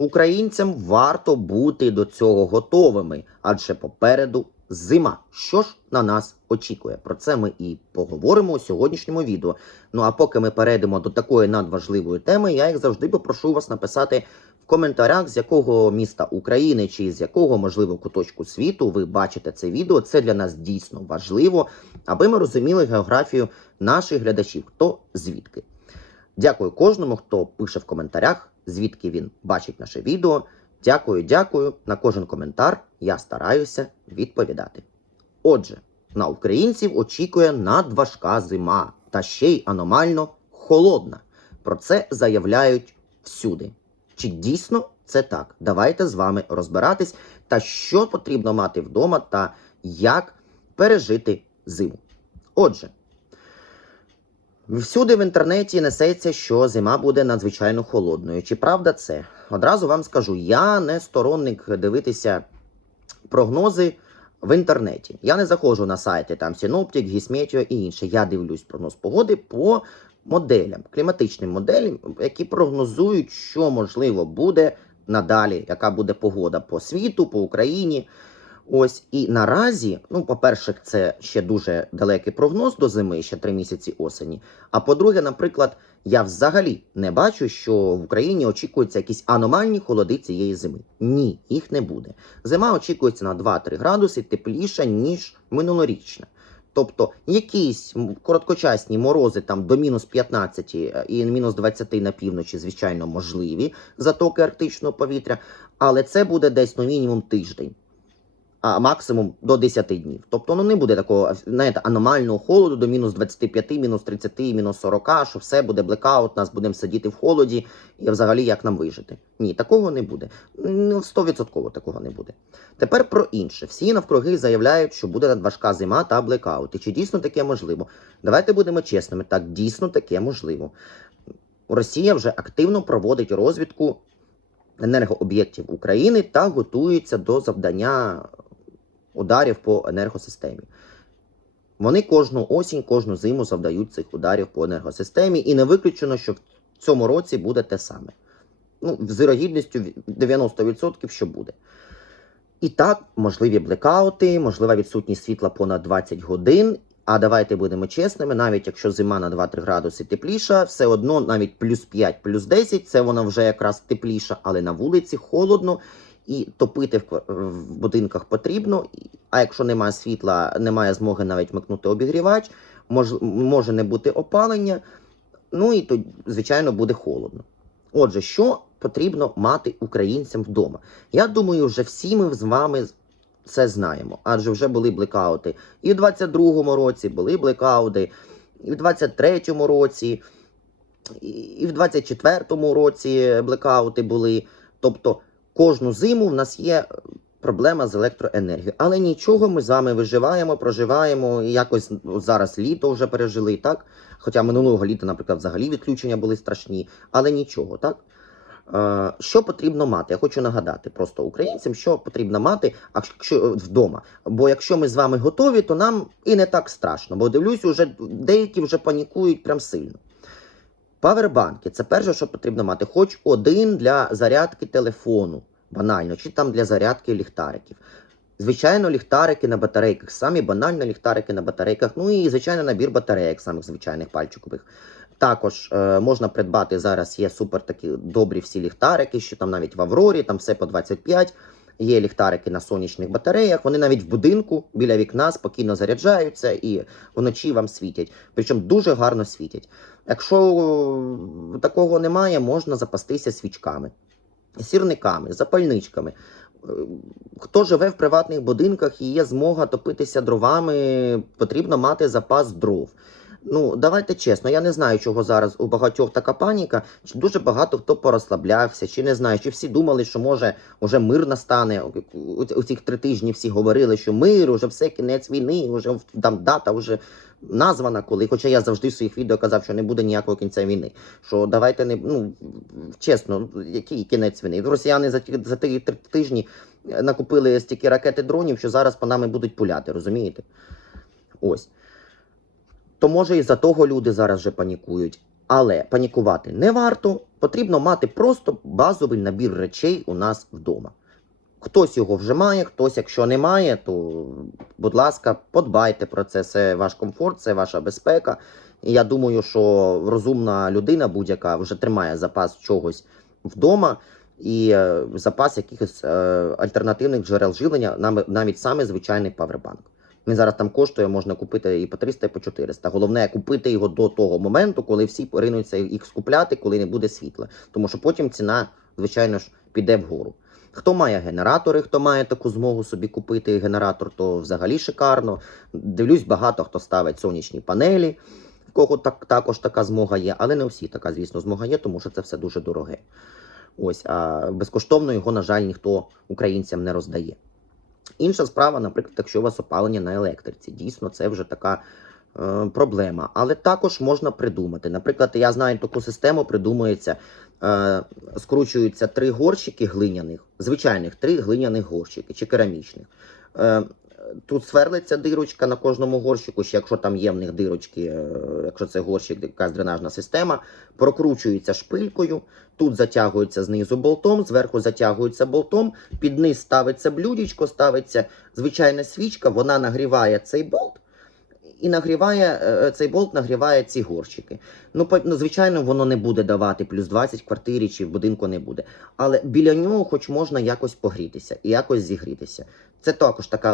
Українцям варто бути до цього готовими, адже попереду зима. Що ж на нас очікує? Про це ми і поговоримо у сьогоднішньому відео. Ну а поки ми перейдемо до такої надважливої теми, я як завжди попрошу вас написати в коментарях, з якого міста України чи з якого можливо куточку світу ви бачите це відео. Це для нас дійсно важливо, аби ми розуміли географію наших глядачів, хто звідки. Дякую кожному, хто пише в коментарях, звідки він бачить наше відео. Дякую, дякую. На кожен коментар я стараюся відповідати. Отже, на українців очікує надважка зима та ще й аномально холодна. Про це заявляють всюди. Чи дійсно це так? Давайте з вами розбиратись та що потрібно мати вдома та як пережити зиму. Отже, Всюди в інтернеті несеться, що зима буде надзвичайно холодною. Чи правда це? Одразу вам скажу, я не сторонник дивитися прогнози в інтернеті. Я не заходжу на сайти там Синоптик, Гісметіо і інше. Я дивлюсь прогноз погоди по моделям, кліматичним моделям, які прогнозують, що можливо буде надалі, яка буде погода по світу, по Україні. Ось і наразі, ну, по-перше, це ще дуже далекий прогноз до зими, ще три місяці осені. А по-друге, наприклад, я взагалі не бачу, що в Україні очікуються якісь аномальні холоди цієї зими. Ні, їх не буде. Зима очікується на 2-3 градуси тепліша, ніж минулорічна. Тобто якісь короткочасні морози там до мінус 15 і мінус 20 на півночі, звичайно, можливі затоки арктичного повітря, але це буде десь ну, мінімум тиждень а максимум до 10 днів. Тобто ну не буде такого знаєте, аномального холоду до мінус 25, мінус 30, мінус 40, що все буде блекаут, нас будемо сидіти в холоді, і взагалі як нам вижити. Ні, такого не буде. Ну, 100% такого не буде. Тепер про інше. Всі навкруги заявляють, що буде надважка зима та блекаут. І чи дійсно таке можливо? Давайте будемо чесними. Так, дійсно таке можливо. Росія вже активно проводить розвідку енергооб'єктів України та готується до завдання ударів по енергосистемі. Вони кожну осінь, кожну зиму завдають цих ударів по енергосистемі, і не виключено, що в цьому році буде те саме. Ну, з вірогідністю 90%, що буде. І так, можливі блекаути, можлива відсутність світла понад 20 годин. А давайте будемо чесними, навіть якщо зима на 2-3 градуси тепліша, все одно навіть плюс 5, плюс 10, це вона вже якраз тепліша, але на вулиці холодно і топити в, в будинках потрібно. А якщо немає світла, немає змоги навіть вмикнути обігрівач, мож, може не бути опалення, ну і то, звичайно, буде холодно. Отже, що потрібно мати українцям вдома? Я думаю, вже всі ми з вами це знаємо, адже вже були блекаути. І в 22-му році були блекаути, і в 23-му році, і в 24-му році блекаути були. Тобто кожну зиму в нас є проблема з електроенергією. Але нічого, ми з вами виживаємо, проживаємо. І якось зараз літо вже пережили, так? Хоча минулого літа, наприклад, взагалі відключення були страшні, але нічого, так? Е, Що потрібно мати? Я хочу нагадати просто українцям, що потрібно мати, якщо вдома. Бо якщо ми з вами готові, то нам і не так страшно. Бо дивлюсь, уже деякі вже панікують прям сильно. Павербанки це перше, що потрібно мати. Хоч один для зарядки телефону, банально, чи там для зарядки ліхтариків. Звичайно, ліхтарики на батарейках, самі банально ліхтарики на батарейках. Ну і звичайно набір батарейок, самих звичайних пальчикових. Також е, можна придбати зараз. Є супер такі добрі всі ліхтарики, що там навіть в Аврорі, там все по 25. Є ліхтарики на сонячних батареях. Вони навіть в будинку біля вікна спокійно заряджаються і вночі вам світять. Причому дуже гарно світять. Якщо е, такого немає, можна запастися свічками, сірниками, запальничками. Е, Хто живе в приватних будинках і є змога топитися дровами, потрібно мати запас дров. Ну, давайте чесно, я не знаю, чого зараз у багатьох така паніка, чи дуже багато хто порозслаблявся, чи не знаю, чи всі думали, що може уже мир настане. У, цих три тижні всі говорили, що мир, уже все кінець війни, вже там дата вже названа коли. Хоча я завжди в своїх відео казав, що не буде ніякого кінця війни. Що давайте не ну чесно, який кінець війни? Росіяни за ті за ті три тижні е, накупили стільки ракет і дронів, що зараз по нами будуть пуляти, розумієте? Ось. То може і за того люди зараз вже панікують. Але панікувати не варто. потрібно мати просто базовий набір речей у нас вдома. Хтось його вже має, хтось, якщо не має, то, будь ласка, подбайте про це. Це ваш комфорт, це ваша безпека. І я думаю, що розумна людина будь-яка вже тримає запас чогось вдома і е, запас якихось е, альтернативних джерел живлення, навіть саме звичайний павербанк. Він зараз там коштує, можна купити і по 300, і по 400. Головне купити його до того моменту, коли всі поринуться їх скупляти, коли не буде світла. Тому що потім ціна, звичайно ж, піде вгору. Хто має генератори, хто має таку змогу собі купити генератор, то взагалі шикарно. Дивлюсь, багато хто ставить сонячні панелі, в кого так, також така змога є, але не всі така, звісно, змога є, тому що це все дуже дороге. Ось, а безкоштовно його, на жаль, ніхто українцям не роздає. Інша справа, наприклад, якщо у вас опалення на електриці, дійсно, це вже така е, проблема. Але також можна придумати. Наприклад, я знаю таку систему, придумується, е, скручуються три горщики глиняних, звичайних три глиняних горщики чи керамічних. Е, Тут сверлиться дирочка на кожному горщику, ще якщо там є в них дирочки, е, якщо це горщик, якась дренажна система, прокручується шпилькою, тут затягується знизу болтом, зверху затягується болтом, під низ ставиться блюдечко, ставиться звичайна свічка, вона нагріває цей болт. І нагріває е, цей болт нагріває ці горщики. Ну, ну, звичайно, воно не буде давати плюс 20 в квартирі чи в будинку не буде. Але біля нього, хоч можна якось погрітися і якось зігрітися. Це також така.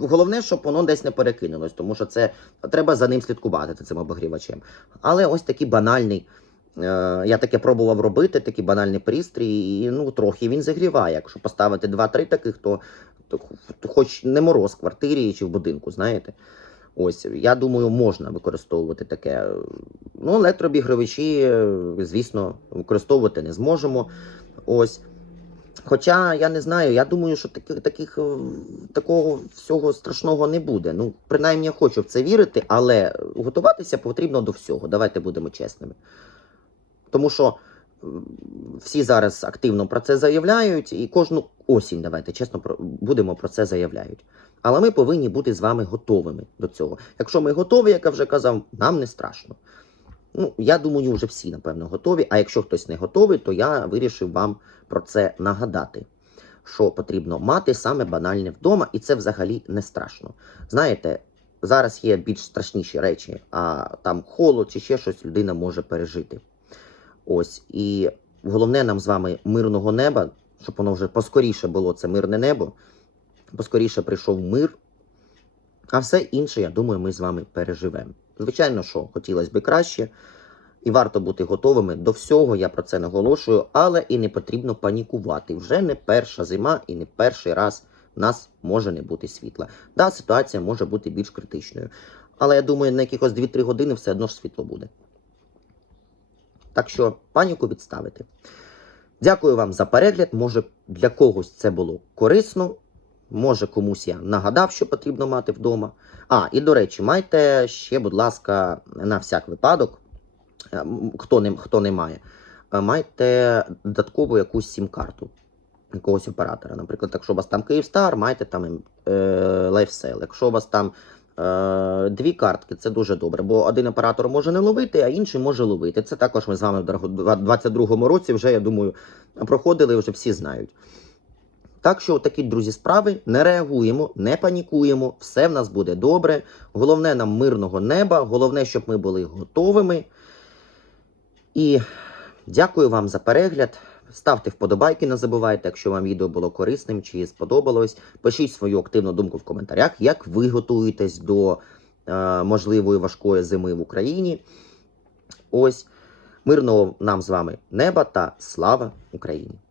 Головне, щоб воно десь не перекинулось, тому що це треба за ним слідкувати цим обогрівачем. Але ось такий банальний. е, Я таке пробував робити, такий банальний пристрій, і ну трохи він зігріває. Якщо поставити 2-3 таких, то, то хоч не мороз в квартирі чи в будинку, знаєте. Ось, я думаю, можна використовувати таке. Ну, електрообігрівачі, е, звісно, використовувати не зможемо. Ось. Хоча я не знаю, я думаю, що таких, таких, е, такого всього страшного не буде. Ну, принаймні, я хочу в це вірити, але готуватися потрібно до всього. Давайте будемо чесними. Тому що всі зараз активно про це заявляють, і кожну осінь, давайте чесно будемо про це заявляють. Але ми повинні бути з вами готовими до цього. Якщо ми готові, як я вже казав, нам не страшно. Ну, я думаю, вже всі, напевно, готові. А якщо хтось не готовий, то я вирішив вам про це нагадати. Що потрібно мати саме банальне вдома, і це взагалі не страшно. Знаєте, зараз є більш страшніші речі, а там холод чи ще щось людина може пережити. Ось і головне нам з вами мирного неба, щоб воно вже поскоріше було це мирне небо, поскоріше прийшов мир. А все інше, я думаю, ми з вами переживемо. Звичайно, що хотілося б краще, і варто бути готовими до всього, я про це наголошую, але і не потрібно панікувати. Вже не перша зима і не перший раз в нас може не бути світла. Да, ситуація може бути більш критичною. Але я думаю, на якихось 2-3 години все одно ж світло буде. Так що паніку відставити. Дякую вам за перегляд. Може, для когось це було корисно. Може, комусь я нагадав, що потрібно мати вдома. А, і до речі, майте ще, будь ласка, на всяк випадок, е, хто не, хто не має, е, майте додаткову якусь сім-карту якогось оператора. Наприклад, якщо у вас там Київстар, майте там е, LifeSell. Якщо у вас там дві картки, це дуже добре, бо один оператор може не ловити, а інший може ловити. Це також ми з вами в 2022 році вже, я думаю, проходили, вже всі знають. Так що такі, друзі, справи, не реагуємо, не панікуємо, все в нас буде добре. Головне нам мирного неба, головне, щоб ми були готовими. І дякую вам за перегляд. Ставте вподобайки, не забувайте, якщо вам відео було корисним чи сподобалось. Пишіть свою активну думку в коментарях, як ви готуєтесь до е, можливої важкої зими в Україні. Ось мирного нам з вами неба та слава Україні!